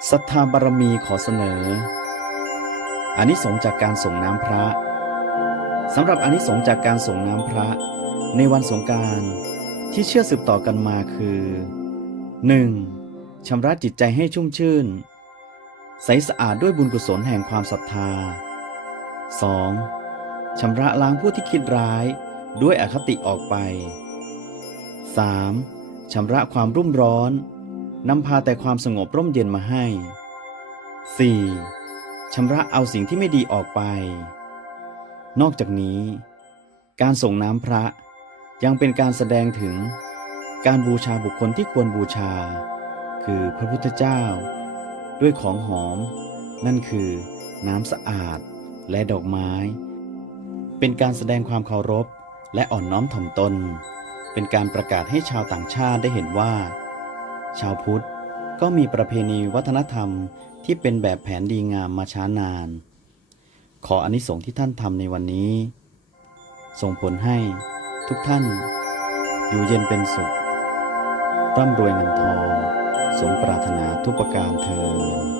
ศรัทธาบารมีขอเสนออานิสงส์จากการส่งน้ำพระสำหรับอานิสงส์จากการส่งน้ำพระ ในวันสงการที่เชื่อสืบต่อกันมาคือ 1. ชำระจิตใจให้ชุ่มชื่น ใสสะอาดด้วยบุญกุศลแห่งความศรัทธา 2. ชำระล้างผู้ที่คิดร้ายด้วยอคติออกไป 3. ชำระความรุ่มร้อน นำพาแต่ความสงบร่มเย็นมาให้ 4. ชำระเอาสิ่งที่ไม่ดีออกไป นอกจากนี้ การส่งน้ำพระยังเป็นการแสดงถึงการบูชาบุคคลที่ควรบูชา คือพระพุทธเจ้า ด้วยของหอม นั่นคือน้ำสะอาดและดอกไม้ เป็นการแสดงความเคารพและอ่อนน้อมถ่อมตน เป็นการประกาศให้ชาวต่างชาติได้เห็นว่า ชาวพุทธก็มีประเพณีวัฒนธรรมที่เป็นแบบแผนดีงามมาช้านาน ขออานิสงส์ที่ท่านทำในวันนี้ ส่งผลให้ทุกท่าน อยู่เย็นเป็นสุข ร่ำรวยเงินทอง สมปรารถนาทุกประการเธอ